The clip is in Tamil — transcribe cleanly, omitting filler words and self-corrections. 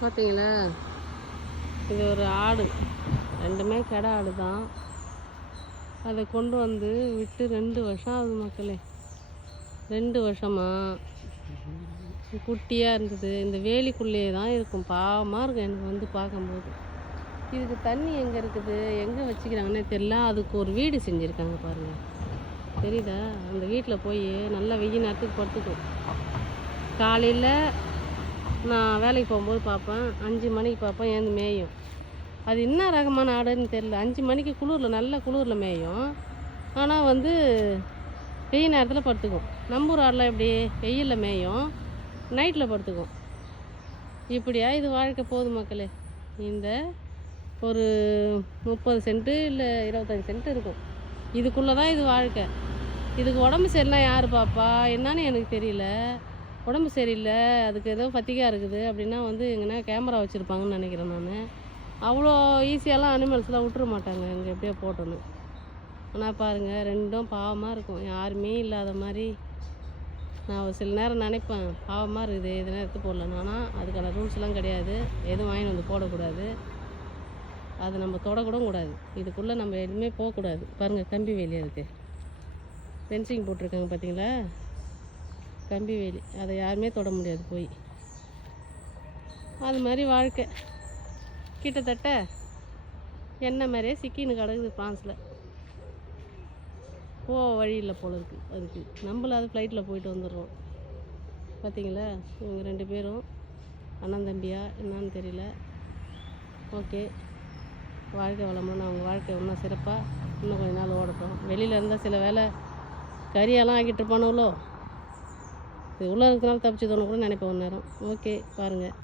பார்த்தீங்களா, இது ஒரு ஆடு, ரெண்டுமே கடை ஆடு தான். அதை கொண்டு வந்து விட்டு 2 வருஷம் ஆகுது மக்களே. 2 வருஷமா குட்டியாக இருந்தது. இந்த வேலிக்குள்ளேயே தான் இருக்கும். பாவமாக இருக்கும் எனக்கு வந்து பார்க்கும்போது. இதுக்கு தண்ணி எங்கே இருக்குது, எங்கே வச்சுக்கிறாங்கன்னே தெரியல. அதுக்கு ஒரு வீடு செஞ்சுருக்காங்க பாருங்கள், தெரியுதா? அந்த வீட்டில் போய் நல்லா வெயில் நேரத்துக்கு படுத்துக்கும். காலையில் நான் வேலைக்கு போகும்போது பார்ப்பேன், 5 மணிக்கு பார்ப்பேன், ஏந்து மேயும். அது என்ன ரகமான ஆடுன்னு தெரில. 5 மணிக்கு குளிரில், நல்ல குளிரில் மேயும். ஆனால் வந்து வெயில் நேரத்தில் படுத்துக்கும். நம்ம ஊர் ஆடெலாம் எப்படி வெயிலில் மேயும், நைட்டில் படுத்துக்கும். இப்படியா இது வாழ்க்கை போகுது மக்களே. இந்த ஒரு 30 சென்ட்டு இல்லை 25 சென்ட் இருக்கும். இதுக்குள்ளே தான் இது வாழ்க்கை. இதுக்கு உடம்பு சரியில்லை, யார் பாப்பா என்னன்னு எனக்கு தெரியல. உடம்பு சரியில்லை, அதுக்கு ஏதோ பத்திக்காக இருக்குது அப்படின்னா வந்து எங்கன்னா கேமரா வச்சுருப்பாங்கன்னு நினைக்கிறேன் நான். அவ்வளோ ஈஸியாலாம் அனிமல்ஸ்லாம் விட்டுற மாட்டாங்க இங்கே எப்படியோ போட்டோன்னு. ஆனால் பாருங்கள், ரெண்டும் பாவமாக இருக்கும். யாருமே இல்லாத மாதிரி நான் சில நேரம் நினைப்பேன், பாவமாக இருக்குது, எதுனா எடுத்து போடலாம். ஆனால் அதுக்கான ரூல்ஸ்லாம் கிடையாது. எதுவும் வாங்கி வந்து போடக்கூடாது, அது நம்ம தொடக்கூட கூடாது. இதுக்குள்ளே நம்ம எதுவுமே போகக்கூடாது. பாருங்கள், கம்பி வேலி, அதுக்கு ஃபென்சிங் போட்டிருக்காங்க பார்த்தீங்களா, கம்பி வேலி. அதை யாருமே தொட முடியாது போய். அது மாதிரி வாழ்க்கை கிட்டத்தட்ட என்ன மாதிரியே சிக்கின்னு கிடக்குது ஃப்ரான்ஸில். வழி இல்லை போல இருக்குது அதுக்கு. நம்மள அது ஃப்ளைட்டில் போயிட்டு வந்துடுறோம். பார்த்தீங்களா, இவங்க 2 பேரும் அண்ணன் தம்பியா என்னான்னு தெரியல. ஓகே, வாழ்க்கை வளமுன்னு அவங்க வாழ்க்கை இன்னும் சிறப்பாக இன்னும் கொஞ்ச நாள் ஓடட்டும். வெளியில் இருந்தால் சில வேலை கறியெல்லாம் ஆக்கிட்டு இருப்பானுங்களோ, இது உள்ளே இருக்கிறனால தப்பிச்சு தோணும் கூட நினைப்பேன் ஒரு நேரம். ஓகே, பாருங்கள்.